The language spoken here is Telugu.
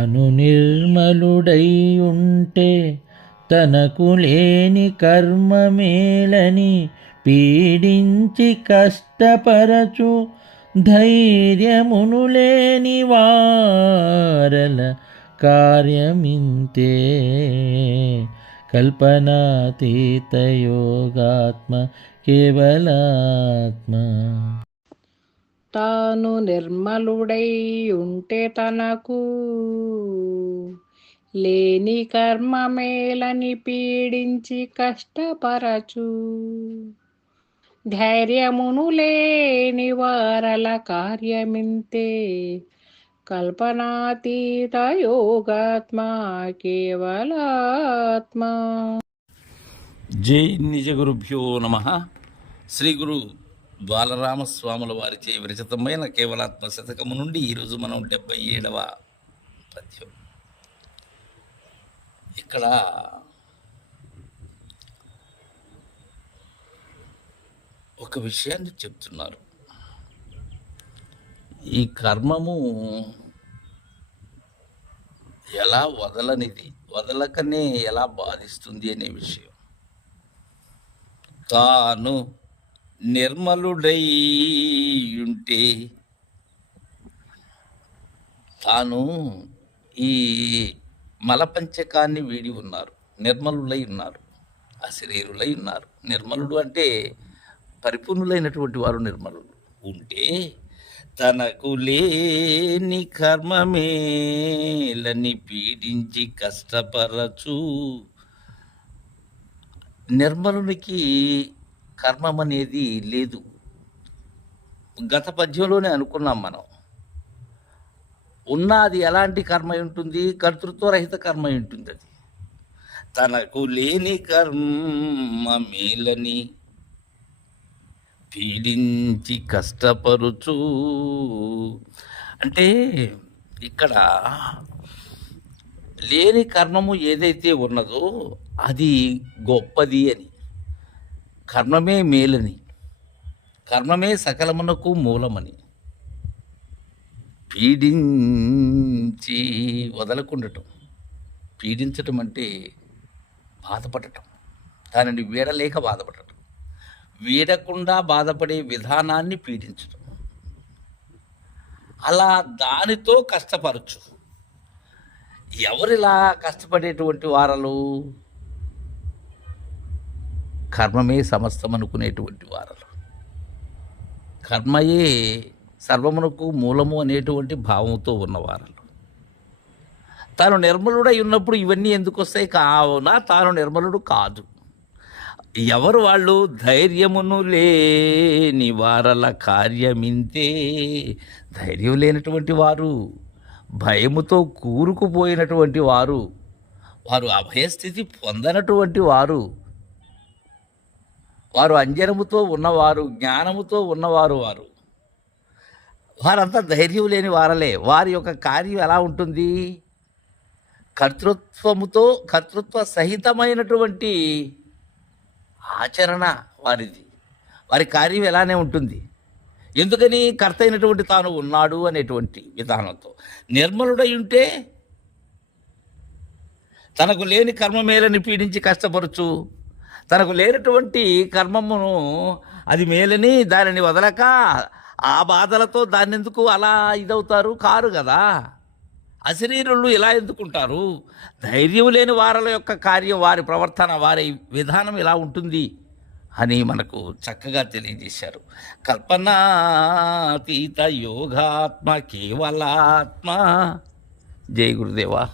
తాను నిర్మలుడై ఉంటే తనకు లేని కర్మమేలని పీడించి కష్టపరచు ధైర్యమును లేని వారల కార్యమింతే. కల్పనాతీత యోగాత్మ కేవలాత్మ. తాను నిర్మలుడై ఉంటే తనకు లేని కర్మమేలని పీడించి కష్టపరచు ధైర్యమును లేని వారల కార్యమింతే. కల్పనాతీత యోగాత్మ కేవలాత్మ. జై నిజ గురుభ్యో నమ. శ్రీ గురు బాలరామస్వాముల వారిచే విరచితమైన కేవలాత్మ శతకము నుండి ఈరోజు మనం 77వ పద్యం. ఇక్కడ ఒక విషయాన్ని చెప్తున్నారు. ఈ కర్మము ఎలా వదలకనే ఎలా బాధిస్తుంది అనే విషయం. తాను నిర్మలుడై ఉంటే, తాను ఈ మలపంచకాన్ని వీడి ఉన్నారు, నిర్మలులై ఉన్నారు, అశరీరులై ఉన్నారు. నిర్మలుడు అంటే పరిపూర్ణులైనటువంటి వారు నిర్మలుడు ఉంటే తనకు లేని కర్మమేలని పీడించి కష్టపరచు. నిర్మలునికి కర్మం అనేది లేదు. గత పద్యంలోనే అనుకున్నాం మనం. ఉన్నది ఎలాంటి కర్మ ఉంటుంది? కర్తృత్వరహిత కర్మ ఉంటుంది. అది తనకు లేని కర్మమేలని పీడించి కష్టపరుచు అంటే ఇక్కడ లేని కర్మము ఏదైతే ఉన్నదో అది గొప్పది అని, కర్మమే మేలని, కర్మమే సకలమునకు మూలమని పీడించి వదలకుండటం. పీడించటం అంటే బాధపడటం, దానిని వీడలేక బాధపడటం, వీడకుండా బాధపడే విధానాన్ని పీడించడం. అలా దానితో కష్టపరచు. ఎవరిలా కష్టపడేటువంటి వారలు? కర్మమే సమస్తం అనుకునేటువంటి వారలు, కర్మయే సర్వమునకు మూలము అనేటువంటి భావంతో ఉన్నవారలు. తాను నిర్మలుడై ఉన్నప్పుడు ఇవన్నీ ఎందుకు వస్తాయి? కావున తాను నిర్మలుడు కాదు. ఎవరు వాళ్ళు? ధైర్యమును లేని వారల కార్యమింతే. ధైర్యం లేనటువంటి వారు, భయముతో కూరుకుపోయినటువంటి వారు, వారు అభయస్థితి పొందనటువంటి వారు, వారు అంజనముతో ఉన్నవారు, జ్ఞానముతో ఉన్నవారు, వారంతా ధైర్యం లేని వారలే. వారి యొక్క కార్యం ఎలా ఉంటుంది? కర్తృత్వ సహితమైనటువంటి ఆచరణ వారిది. వారి కార్యం ఎలానే ఉంటుంది. ఎందుకని? కర్త అయినటువంటి తాను ఉన్నాడు అనేటువంటి విధానంతో. నిర్మలుడై ఉంటే తనకు లేని కర్మమేలని పీడించి కష్టపరచు. తనకు లేనటువంటి కర్మమును అది మేలని దానిని వదలక ఆ బాధలతో దాన్ని ఎందుకు అలా ఇదవుతారు? కారు కదా. అశరీరులు ఇలా ఎందుకుంటారు? ధైర్యం లేని వారల యొక్క కార్యం, వారి ప్రవర్తన, వారి విధానం ఇలా ఉంటుంది అని మనకు చక్కగా తెలియజేశారు. కల్పనాతీత యోగాత్మ కేవలాత్మ. జై గురుదేవా.